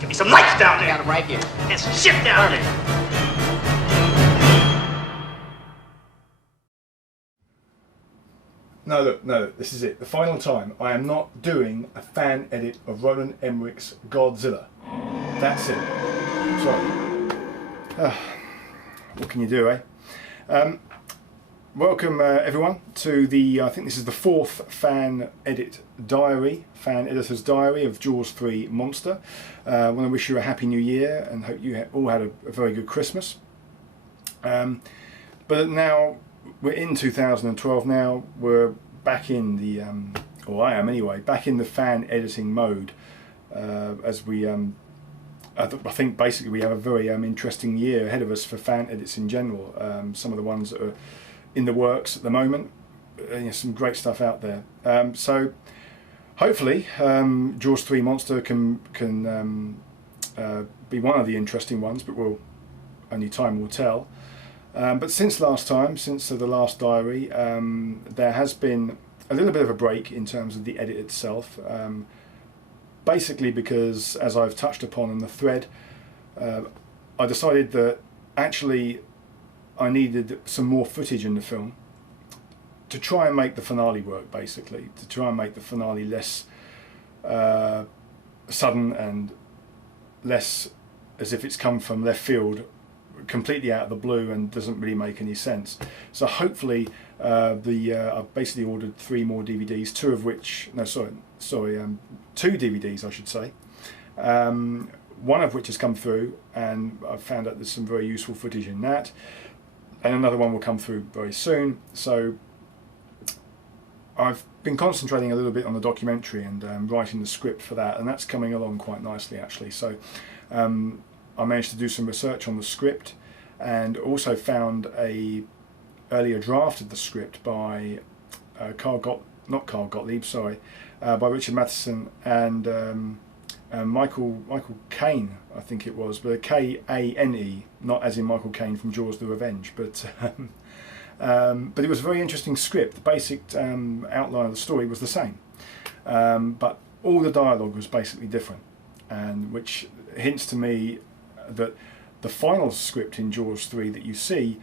Give me some lights down there. Got them right here. And some shit down there. No, look, no, this is it. The final time. I am not doing a fan edit of Roland Emmerich's Godzilla. That's it. Sorry. What can you do, eh? Welcome everyone to the, I think this is the fourth fan editor's diary of Jaws 3 Monster. I want to wish you a happy new year and hope you all had a very good Christmas. But now we're in 2012 now, we're back in the, or I am anyway, back in the fan editing mode as we, I think basically we have a very interesting year ahead of us for fan edits in general. Some of the ones that are in the works at the moment, some great stuff out there. So hopefully Jaws 3 Monster can be one of the interesting ones, but only time will tell. But since last time, since the last diary, there has been a little bit of a break in terms of the edit itself. Basically because, as I've touched upon in the thread, I decided that actually I needed some more footage in the film to try and make the finale work, basically, to try and make the finale less sudden and less as if it's come from left field, completely out of the blue and doesn't really make any sense. So hopefully I've basically ordered 3 more DVDs, two DVDs I should say, one of which has come through and I've found out there's some very useful footage in that, and another one will come through very soon. So I've been concentrating a little bit on the documentary and writing the script for that, and that's coming along quite nicely actually. So I managed to do some research on the script and also found a earlier draft of the script by by Richard Matheson and Michael Caine, I think it was, but K-A-N-E, not as in Michael Caine from Jaws: The Revenge, but it was a very interesting script. The basic outline of the story was the same, but all the dialogue was basically different, and which hints to me that the final script in Jaws 3 that you see,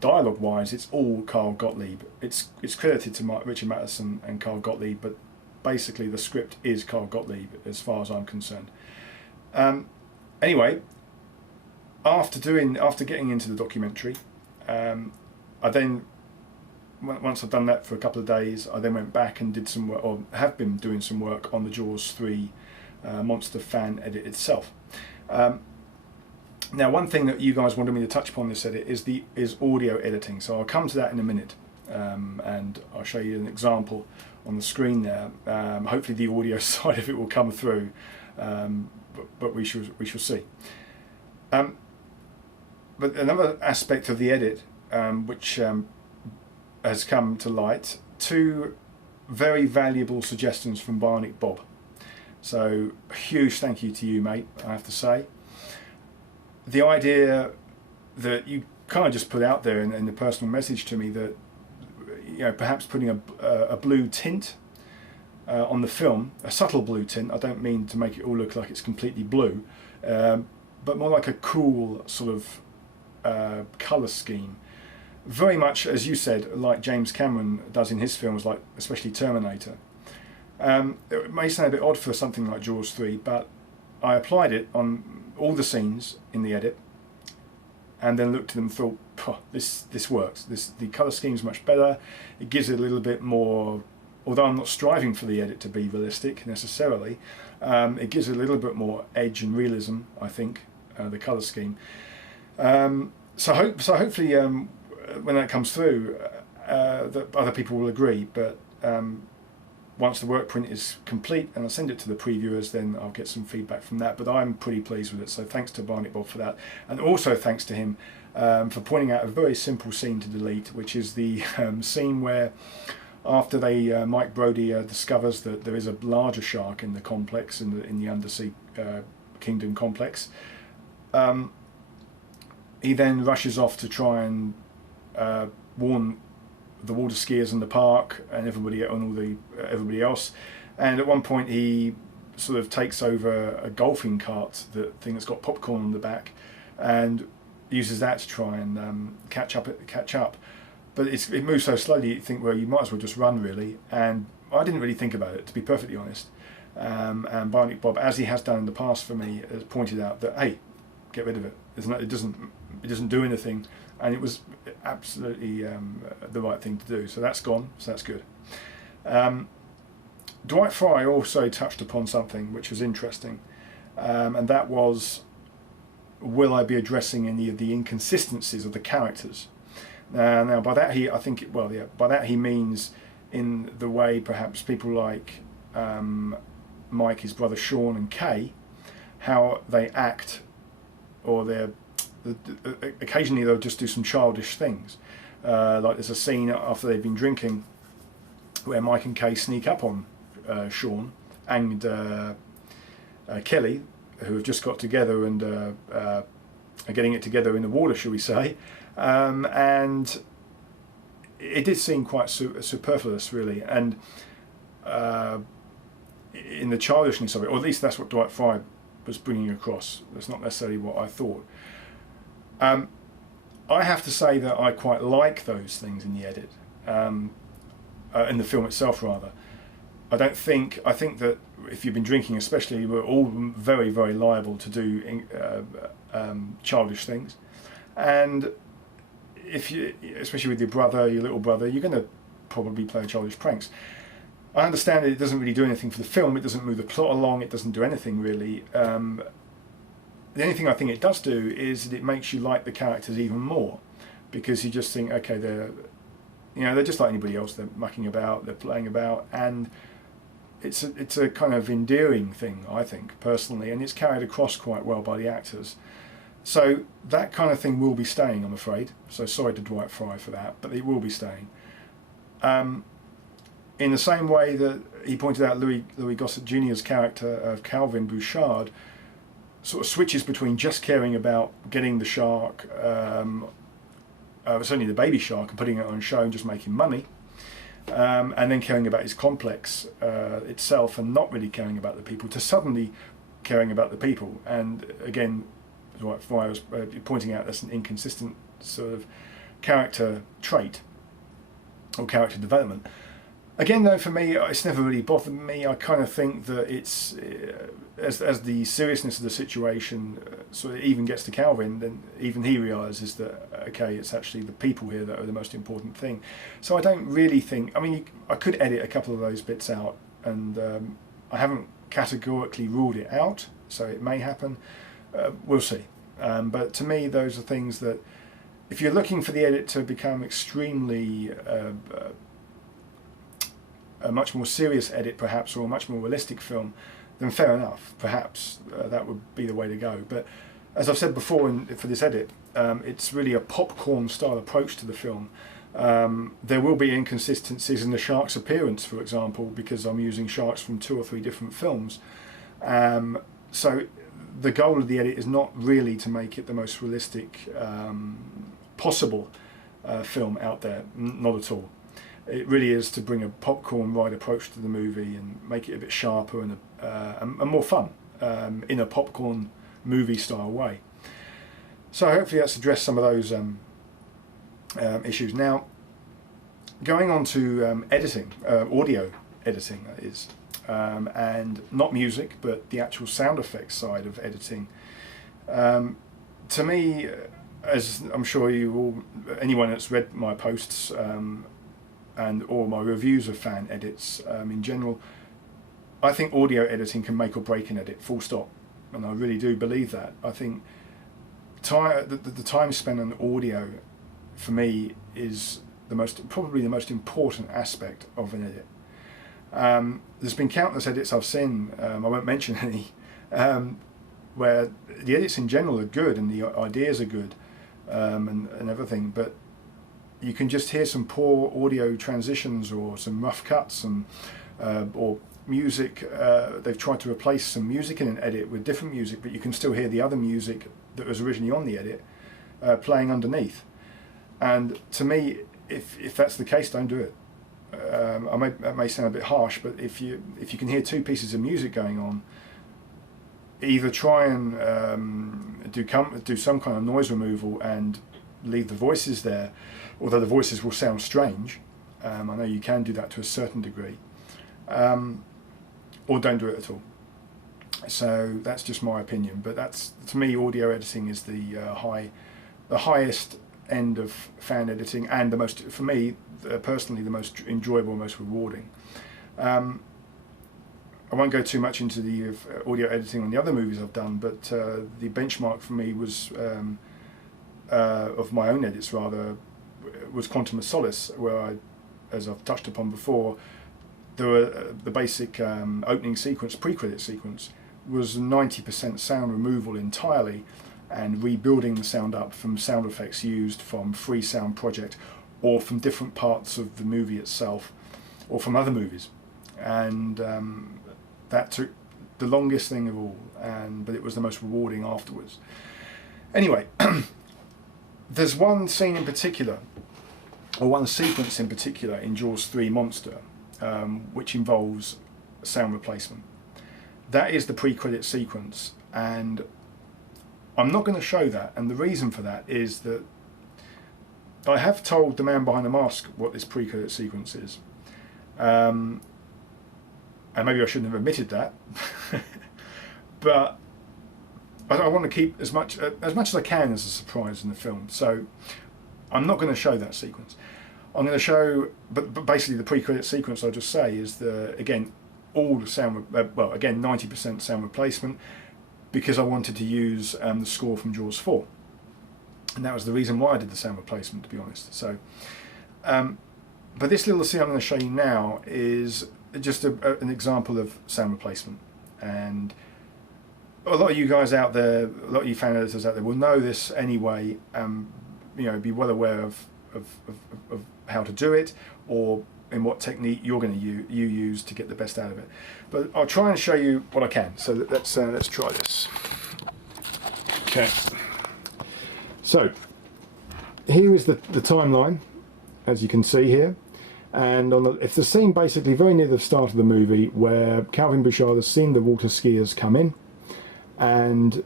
dialogue-wise, it's all Carl Gottlieb. It's credited to Richard Matheson and Carl Gottlieb, but basically the script is Carl Gottlieb as far as I'm concerned. Anyway, after getting into the documentary, I then, once I've done that for a couple of days, I then went back and did some work, or have been doing some work on the Jaws 3 Monster fan edit itself. Now, one thing that you guys wanted me to touch upon this edit is audio editing, so I'll come to that in a minute, and I'll show you an example on the screen there. Hopefully the audio side of it will come through, but we shall see. But another aspect of the edit which has come to light, 2 very valuable suggestions from Bionic Bob. So a huge thank you to you, mate, I have to say. The idea that you kind of just put out there in the personal message to me that, perhaps putting a blue tint on the film, a subtle blue tint. I don't mean to make it all look like it's completely blue, but more like a cool sort of colour scheme. Very much, as you said, like James Cameron does in his films, like especially Terminator. It may sound a bit odd for something like Jaws 3, but I applied it on all the scenes in the edit, and then looked at them and thought, this works. The colour scheme is much better. It gives it a little bit more, although I'm not striving for the edit to be realistic necessarily, it gives it a little bit more edge and realism, I think, the colour scheme. So hopefully when that comes through, that other people will agree, but once the work print is complete and I send it to the previewers, then I'll get some feedback from that. But I'm pretty pleased with it, so thanks to Bionic Bob for that, and also thanks to him for pointing out a very simple scene to delete, which is the scene where, after Mike Brody discovers that there is a larger shark in the complex, in the undersea kingdom complex, he then rushes off to try and warn the water skiers in the park and everybody else, and at one point he sort of takes over a golfing cart, the thing that's got popcorn on the back, and uses that to try and catch up. But it moves so slowly, you think, well, you might as well just run, really. And I didn't really think about it, to be perfectly honest. And Bionic Bob, as he has done in the past for me, has pointed out that, hey, get rid of it. It doesn't do anything, and it was absolutely the right thing to do. So that's gone. So that's good. Dwight Fry also touched upon something which was interesting, and that was, will I be addressing any of the inconsistencies of the characters? Now by that by that he means in the way perhaps people like Mike, his brother Sean, and Kay, how they act, or occasionally they'll just do some childish things. Like there's a scene after they've been drinking where Mike and Kay sneak up on Sean and Kelly, who have just got together and are getting it together in the water, shall we say, and it did seem quite superfluous, really, and in the childishness of it, or at least that's what Dwight Fry was bringing across. That's not necessarily what I thought. I have to say that I quite like those things in the edit, in the film itself, rather. I think that if you've been drinking, especially, we're all very, very liable to do childish things, and especially with your little brother, you're going to probably play childish pranks. I understand that it doesn't really do anything for the film. It doesn't move the plot along. It doesn't do anything really. The only thing I think it does do is that it makes you like the characters even more, because you just think, okay, they're just like anybody else. They're mucking about, they're playing about, and it's a kind of endearing thing, I think, personally, and it's carried across quite well by the actors. So that kind of thing will be staying, I'm afraid. So sorry to Dwight Fry for that, but it will be staying. In the same way that he pointed out, Louis Gossett Jr.'s character of Calvin Bouchard sort of switches between just caring about getting the shark, certainly the baby shark, and putting it on show and just making money, and then caring about his complex itself and not really caring about the people, to suddenly caring about the people. And again, Dwight Fry was pointing out that's an inconsistent sort of character trait or character development. Again, though, for me, it's never really bothered me. I kind of think that it's as the seriousness of the situation sort of even gets to Calvin, then even he realises that, okay, it's actually the people here that are the most important thing. So I don't really think, I mean, I could edit a couple of those bits out, and I haven't categorically ruled it out, so it may happen. We'll see. But to me, those are things that, if you're looking for the edit to become extremely a much more serious edit, perhaps, or a much more realistic film, then fair enough. Perhaps that would be the way to go. But as I've said before, for this edit, it's really a popcorn-style approach to the film. There will be inconsistencies in the shark's appearance, for example, because I'm using sharks from 2 or 3 different films. So the goal of the edit is not really to make it the most realistic possible film out there, not at all. It really is to bring a popcorn-wide approach to the movie and make it a bit sharper and more fun in a popcorn movie-style way. So hopefully that's addressed some of those issues. Now, going on to editing, audio editing, that is, and not music, but the actual sound effects side of editing. To me, as I'm sure anyone that's read my posts and all my reviews of fan edits in general, I think audio editing can make or break an edit, full stop, and I really do believe that. I think the time spent on audio, for me, is probably the most important aspect of an edit. There's been countless edits I've seen, I won't mention any, where the edits in general are good and the ideas are good and everything, but you can just hear some poor audio transitions or some rough cuts or music. They've tried to replace some music in an edit with different music, but you can still hear the other music that was originally on the edit playing underneath. And to me, if that's the case, don't do it. that may sound a bit harsh, but if you can hear two pieces of music going on, either try and do some kind of noise removal and leave the voices there, although the voices will sound strange. I know you can do that to a certain degree, or don't do it at all. So that's just my opinion. But that's, to me, audio editing is the highest end of fan editing, and the most, for me personally, the most enjoyable, most rewarding. I won't go too much into the audio editing on the other movies I've done, but the benchmark for me was of my own edits rather was Quantum of Solace, where I, as I've touched upon before, the basic opening sequence, pre-credit sequence, was 90% sound removal entirely, and rebuilding the sound up from sound effects used from Free Sound Project or from different parts of the movie itself or from other movies. And that took the longest thing of all, but it was the most rewarding afterwards. Anyway, there's one scene in particular, or one sequence in particular in Jaws 3 Monster, which involves sound replacement. That is the pre-credit sequence, and I'm not going to show that, and the reason for that is that I have told the man behind the mask what this pre-credit sequence is, and maybe I shouldn't have admitted that, but I want to keep as much as I can as a surprise in the film, so I'm not going to show that sequence. I'm going to show, but basically the pre-credit sequence, I'll just say, is again all the sound, well, again 90% sound replacement, because I wanted to use the score from Jaws 4, and that was the reason why I did the sound replacement, to be honest. So, but this little scene I'm going to show you now is just an example of sound replacement, and a lot of you guys out there, a lot of you fan editors out there will know this anyway. You know, be well aware of how to do it, or in what technique you're going to use to get the best out of it. But I'll try and show you what I can. So let's try this. Okay. So here is the timeline, as you can see here, and it's the scene basically very near the start of the movie where Calvin Bouchard has seen the water skiers come in, and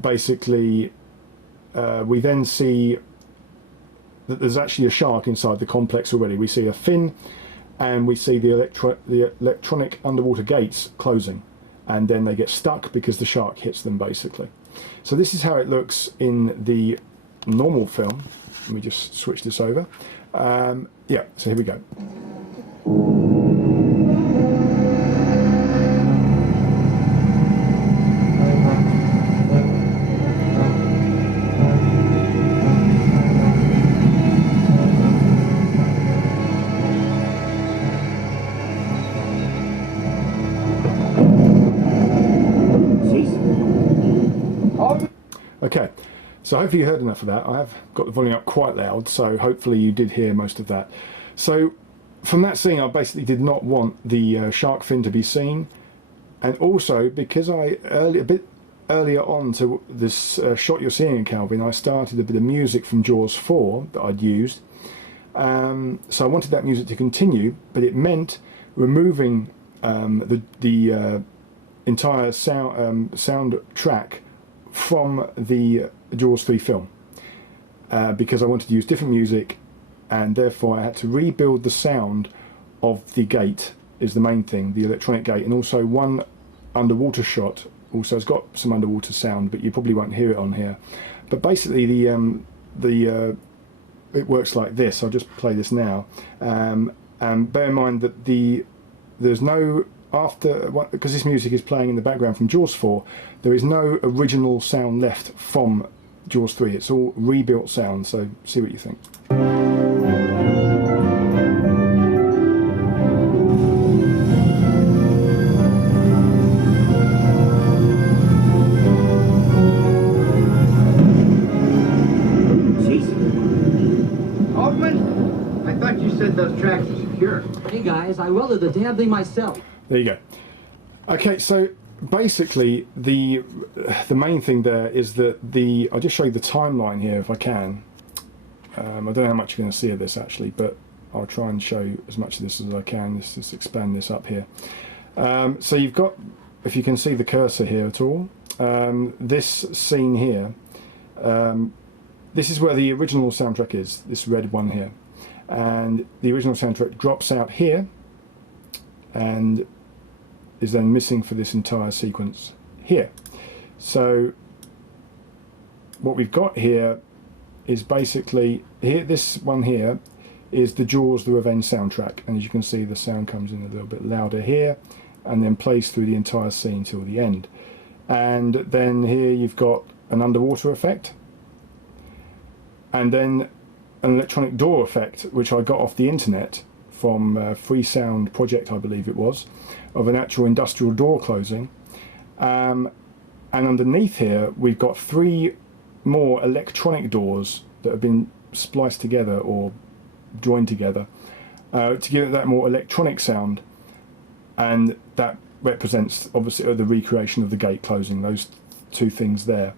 basically we then see that there's actually a shark inside the complex already. We see a fin, and we see the electronic underwater gates closing, and then they get stuck because the shark hits them, basically. So this is how it looks in the normal film. Let me just switch this over. Yeah, so here we go. Okay, so hopefully you heard enough of that. I have got the volume up quite loud, so hopefully you did hear most of that. So from that scene, I basically did not want the shark fin to be seen, and also because a bit earlier on to this shot you're seeing in Calvin, I started a bit of music from Jaws 4 that I'd used. So I wanted that music to continue, but it meant removing the entire sound track from the Jaws 3 film, because I wanted to use different music, and therefore I had to rebuild the sound of the gate, is the main thing, the electronic gate, and also one underwater shot also has got some underwater sound, but you probably won't hear it on here. But basically it works like this. I'll just play this now, and bear in mind that there's no, because this music is playing in the background from Jaws 4, there is no original sound left from Jaws 3. It's all rebuilt sound, so see what you think. I thought you said those tracks were secure. Hey guys, I welded the damn thing myself. There you go. Okay, so basically the main thing there is that I'll just show you the timeline here if I can. I don't know how much you're going to see of this actually, but I'll try and show as much of this as I can. Let's just expand this up here. So you've got, if you can see the cursor here at all, this scene here, this is where the original soundtrack is, this red one here. And the original soundtrack drops out here and is then missing for this entire sequence here. So what we've got here is basically, here, this one here is the Jaws the Revenge soundtrack, and as you can see the sound comes in a little bit louder here and then plays through the entire scene till the end. And then here you've got an underwater effect, and then an electronic door effect which I got off the internet from Free Sound Project, I believe it was, of an actual industrial door closing. And underneath here we've got 3 more electronic doors that have been spliced together or joined together to give it that more electronic sound, and that represents obviously the recreation of the gate closing, those 2 things there.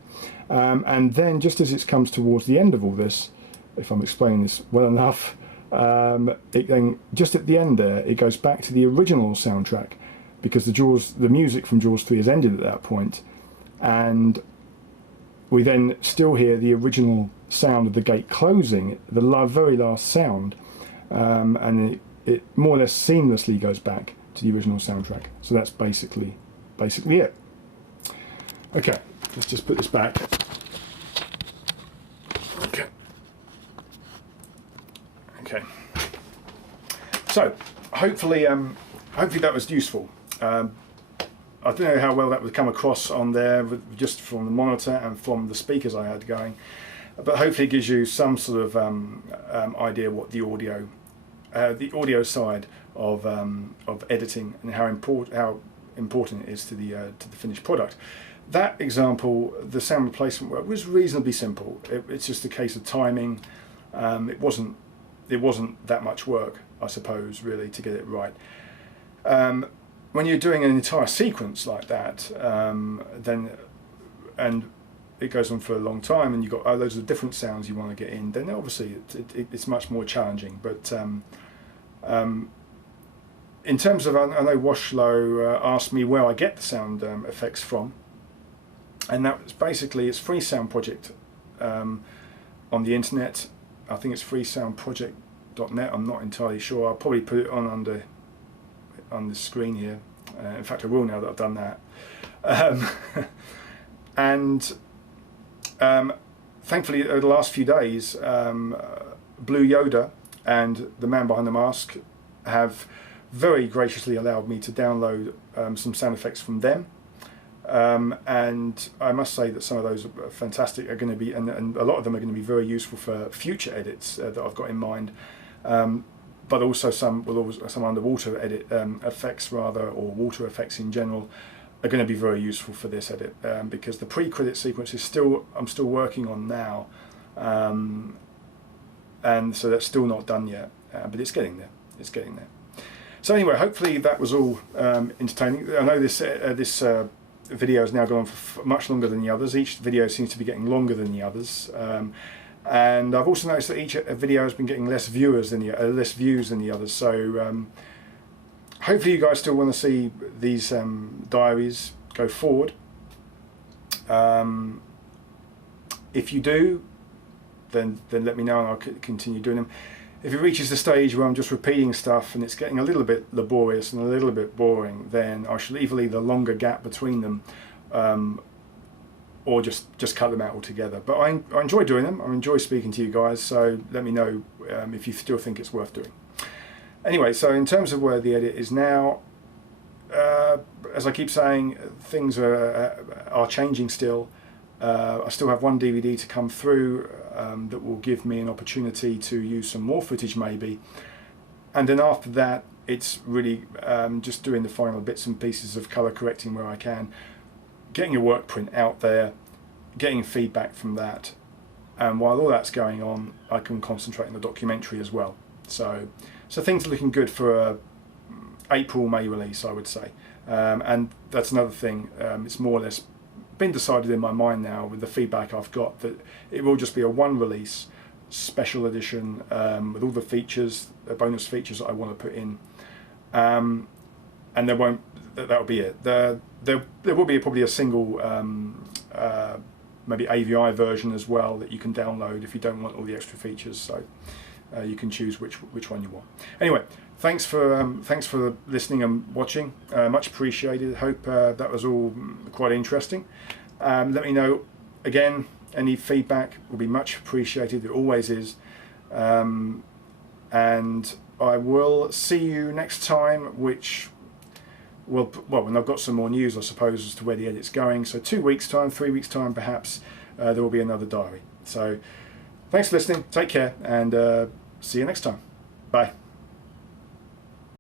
And then just as it comes towards the end of all this, if I'm explaining this well enough, it then just at the end there it goes back to the original soundtrack, because the music from Jaws 3 has ended at that point, and we then still hear the original sound of the gate closing, the very last sound, and it more or less seamlessly goes back to the original soundtrack. So that's basically it. Okay, let's just put this back. Okay. So hopefully that was useful. I don't know how well that would come across on there, just from the monitor and from the speakers I had going, but hopefully it gives you some sort of idea what the audio side of editing and how important it is to the finished product. That example, the sound replacement work, was reasonably simple. It's just a case of timing. It wasn't that much work, I suppose, really, to get it right. When you're doing an entire sequence like that, then and it goes on for a long time, and you've got loads of different sounds you want to get in, then obviously it's much more challenging. But in terms of, I know Washlow asked me where I get the sound effects from, and that was basically, it's Free Sound Project on the internet. I think it's freesoundproject.net. I'm not entirely sure. I'll probably put it on the screen here. In fact, I will now that I've done that. And thankfully, over the last few days, Blue Yoda and the man behind the mask have very graciously allowed me to download some sound effects from them. And I must say that some of those are fantastic, are going to be, and a lot of them are going to be very useful for future edits that I've got in mind. But also some underwater edit effects, rather, or water effects in general, are going to be very useful for this edit, because the pre-credit sequence is I'm still working on now, and so that's still not done yet, but it's getting there. It's getting there. So anyway, hopefully that was all entertaining. I know this video has now gone on for much longer than the others. Each video seems to be getting longer than the others. And I've also noticed that each video has been getting less views than the others. So hopefully you guys still want to see these diaries go forward. If you do, then let me know and I'll continue doing them. If it reaches the stage where I'm just repeating stuff and it's getting a little bit laborious and a little bit boring, then I shall either leave a longer gap between them, or just cut them out altogether. But I enjoy doing them. I enjoy speaking to you guys, so let me know if you still think it's worth doing. Anyway, so in terms of where the edit is now, as I keep saying, things are changing still. I still have one DVD to come through that will give me an opportunity to use some more footage maybe, and then after that it's really just doing the final bits and pieces of colour correcting where I can, getting a work print out there, getting feedback from that, and while all that's going on I can concentrate on the documentary as well. So things are looking good for a April-May release, I would say, and that's another thing, it's more or less been decided in my mind now with the feedback I've got that it will just be a one release, special edition with all the features, the bonus features that I want to put in, and that'll be it. There will be probably a single maybe AVI version as well that you can download if you don't want all the extra features. So you can choose which one you want. Anyway, thanks for listening and watching. Much appreciated. Hope that was all quite interesting. Let me know again. Any feedback will be much appreciated. It always is. And I will see you next time, which will, well, when I've got some more news, I suppose, as to where the edit's going. So 2 weeks' time, 3 weeks' time, perhaps, there will be another diary. So thanks for listening. Take care, and see you next time. Bye.